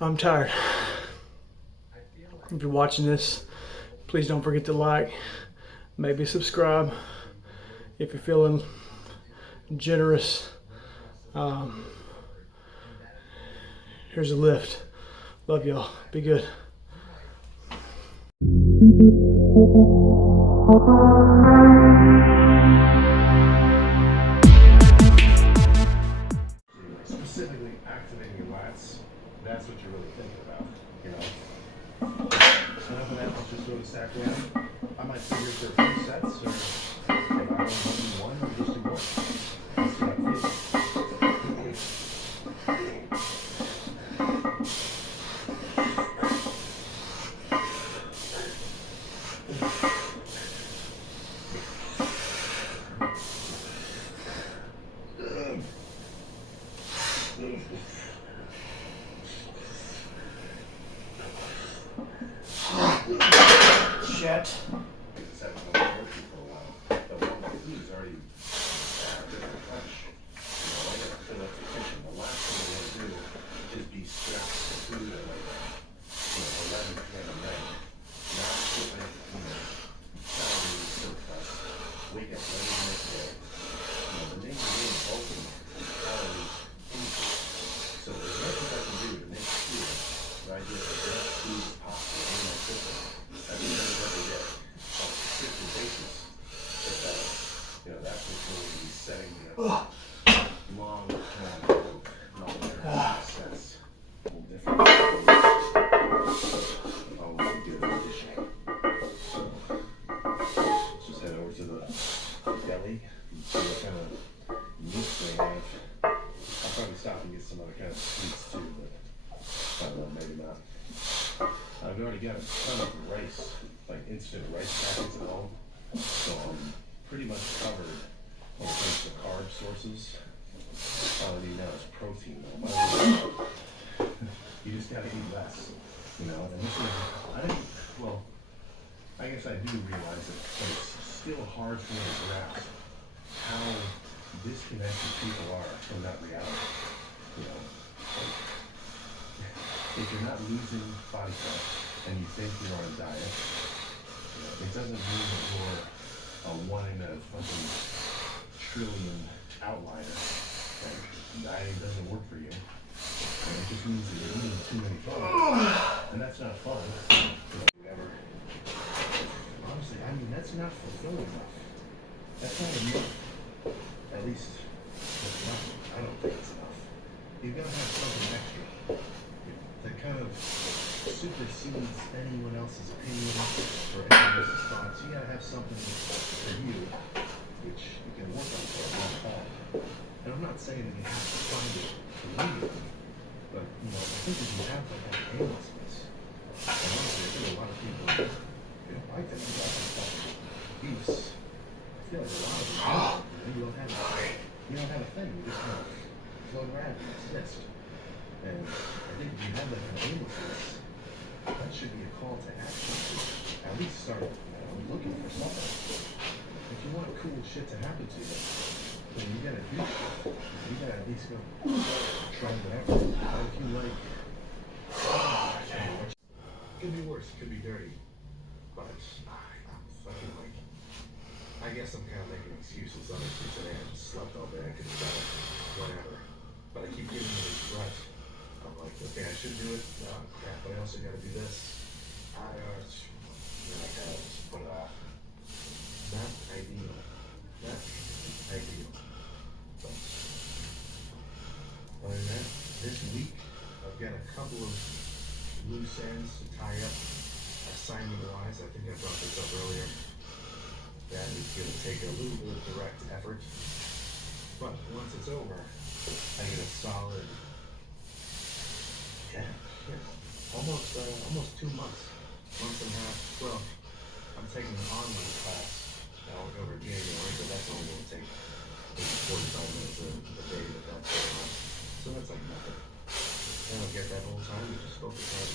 I'm tired. If you're watching this, please don't forget to like, maybe subscribe. If you're feeling generous, um, here's a lift. Love y'all. Be good. Specifically activating your lats, that's what you're really thinking about, you know. Enough of that, let's just go to stack one. I might figure for a few sets, or if I don't want to do one, I'll just do one. That's what I feel. Shit. This hasn't been working for a while. The one my food is already different touch. You know, I gotta fill up the kitchen. The last thing I want to do is be stressed for food at like, 11 p.m. at night. Not slipping up, calories surplus. Wake up late the next day. The name of the game is bulking, calories increase. So there's nothing I can do to make sure that I get the best food as possible in my system. At the end of every day, on a consistent basis, that's what's going to be setting me up long-term growth, long-term success. A little different. Oh, we do it this year. So, let's just head over to the deli and see what kind of meats they have. I'll probably stop and get some other kind of sweets too, but I don't know, maybe not. I've already got a ton of rice, like instant rice packets at home, so I'm pretty much covered when it comes to carb sources. All I need now is protein, though. You just gotta eat less, and this is, I guess I do realize it, but it's still hard for me to grasp how disconnected people are from that reality, If you're not losing body fat and you think you're on a diet, it doesn't mean that you're a one in a fucking trillion outlier. Like, dieting doesn't work for you. And it just means that you're eating too many calories. And that's not fun. Whatever. Honestly, that's not fulfilling enough. That's not enough. At least, that's not. I don't think it's enough. You've got to have something extra that kind of supersedes anyone else's opinion or anyone else's thoughts. You gotta have something for you, which you can work on for a long time. And I'm not saying that you have to find it immediately, but I think if you have like that aimlessness, and honestly, I think a lot of people like that beefs. I feel like a lot of people you don't have a thing. You just kind of float around and exist. And I think if you have that kind of aimlessness, that should be a call to action. At least start looking for something. If you want cool shit to happen to you, then you gotta do shit. You gotta at least go try whatever. If you like, it could be worse, it could be dirty. But I'm fucking like, I guess I'm kind of making excuses. Honestly, today I just slept all day. I could have done it, whatever. But I keep giving me this threat. I'm like, okay, I should do it. Crap, but I also got to do this. I just put it off. Not ideal. Not ideal. But other than that, this week I've got a couple of loose ends to tie up. Assignment-wise, I think I brought this up earlier. That is going to take a little bit of direct effort. But once it's over, I get a solid. Yeah, almost 2 months, month and a half. Well, I'm taking an online class now over January, but that's only going to take maybe 45 minutes a day with that going on. So that's like nothing. I don't get that whole time. You just focus on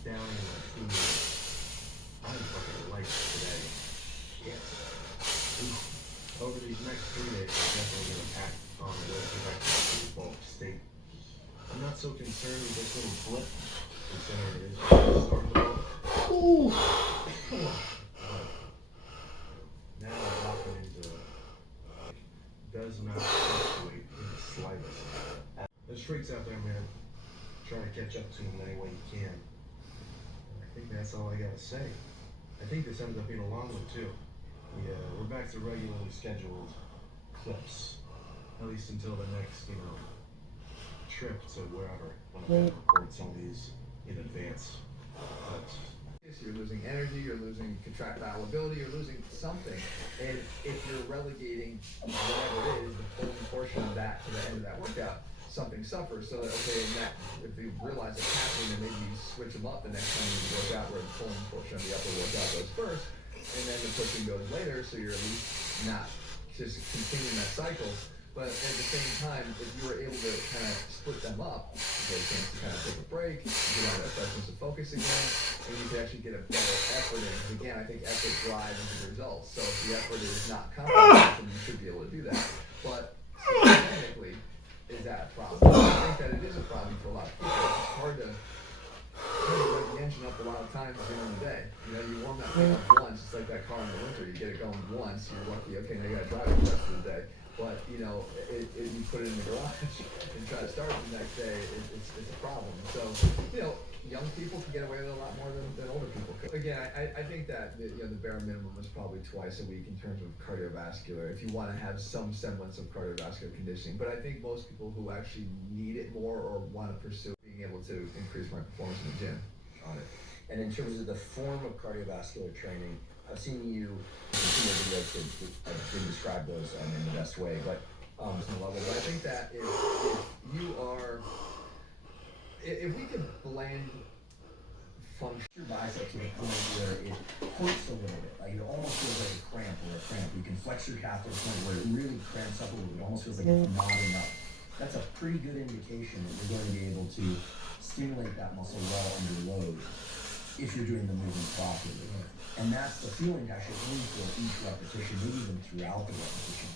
downing my food. I'm fucking light today. Shit. Over these next 3 days, I'm definitely going to pack on a little bit back to the bulk state I'm not so concerned with this little blip. It's Ooh. now dropping into does not fluctuate in the slightest. There's freaks out there, man, trying to catch up to him any way you can. I think that's all I gotta say. I think this ended up being a long one too. Yeah, we're back to regularly scheduled clips, at least until the next, trip to wherever. When I record some of these in advance. But you're losing energy, you're losing contractile ability, you're losing something. And if you're relegating whatever it is, the pulling portion of that to the end of that workout, something suffers. So that, okay, and that, if you realize it's happening, then maybe you switch them up the next time you work out where the pulling portion of the upper workout goes first, and then the pushing goes later, so you're at least not just continuing that cycle. But at the same time, if you were able to kind of split them up, you get a chance to kind of take a break, you get a sense of focus again, and you can actually get a better effort in. Because again, I think effort drives the results. So if the effort is not compromised, then you should be able to do that. But technically, is that a problem? I think that it is a problem for a lot of people. It's hard to wake the engine up a lot of times during the day. You warm that thing up once. It's like that car in the winter. You get it going once. You're lucky. Okay, now you got to drive it the rest of the day. But you put it in the garage and try to start it the next day, it's a problem. So young people can get away with a lot more than older people could. Again, I think that the bare minimum is probably twice a week in terms of cardiovascular, if you want to have some semblance of cardiovascular conditioning. But I think most people who actually need it more or want to pursue being able to increase my performance in the gym. On it. And in terms of the form of cardiovascular training, I've seen you in your videos that didn't describe those in the best way, but Level. But I think that if we could blend function your biceps to the point where it hurts a little bit, like it almost feels like a cramp or a cramp. You can flex your calf to the point where it really cramps up a little bit. It almost feels like it's knotting up. That's a pretty good indication that you're going to be able to stimulate that muscle well under load if you're doing the movement properly. And that's the feeling to actually aim for each repetition, maybe even throughout the repetition.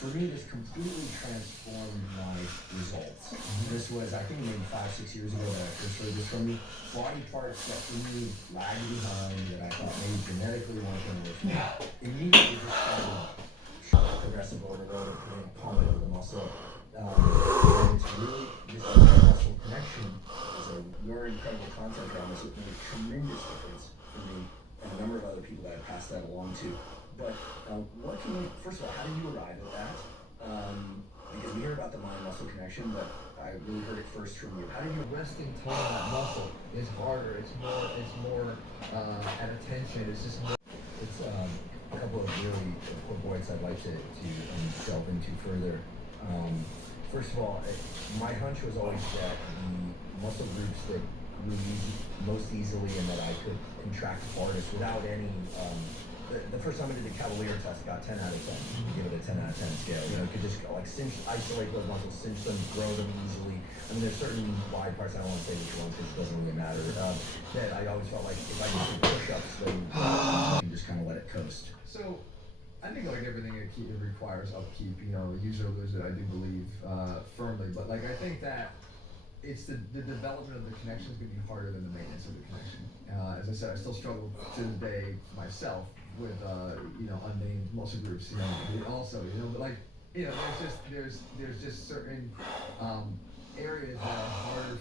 For me, this completely transformed my results. This was, I think, maybe 5-6 years ago that I first heard this from you. Body parts that for me lagged behind that I thought maybe genetically weren't going to work. Immediately just started progressive overload and putting a pump into the muscle. And it's really, this muscle connection is your incredible content around this. It made a tremendous difference for me and a number of other people that I passed that along to. But first of all, how did you arrive at that? Because we hear about the mind-muscle connection, but I really heard it first from you. How did you resting tone on that muscle is harder. It's more at attention. It's just more. It's a couple of really core points I'd like to delve into further. First of all, my hunch was always that the muscle groups that grew most easily and that I could contract hardest without any. The first time I did the Cavalier test, I got 10 out of 10. Give it a 10 out of 10 scale. You could just isolate those muscles, cinch them, grow them easily. I mean, there's certain wide parts, I don't want to say which ones because it doesn't really matter, that I always felt like if I could do push-ups, then you can just kind of let it coast. So, I think like everything it requires upkeep. Use it or lose it, I do believe firmly. But I think that it's the development of the connection is going to be harder than the maintenance of the connection. As I said, I still struggle to this day myself with unnamed muscle groups. Also, but there's just certain areas that are harder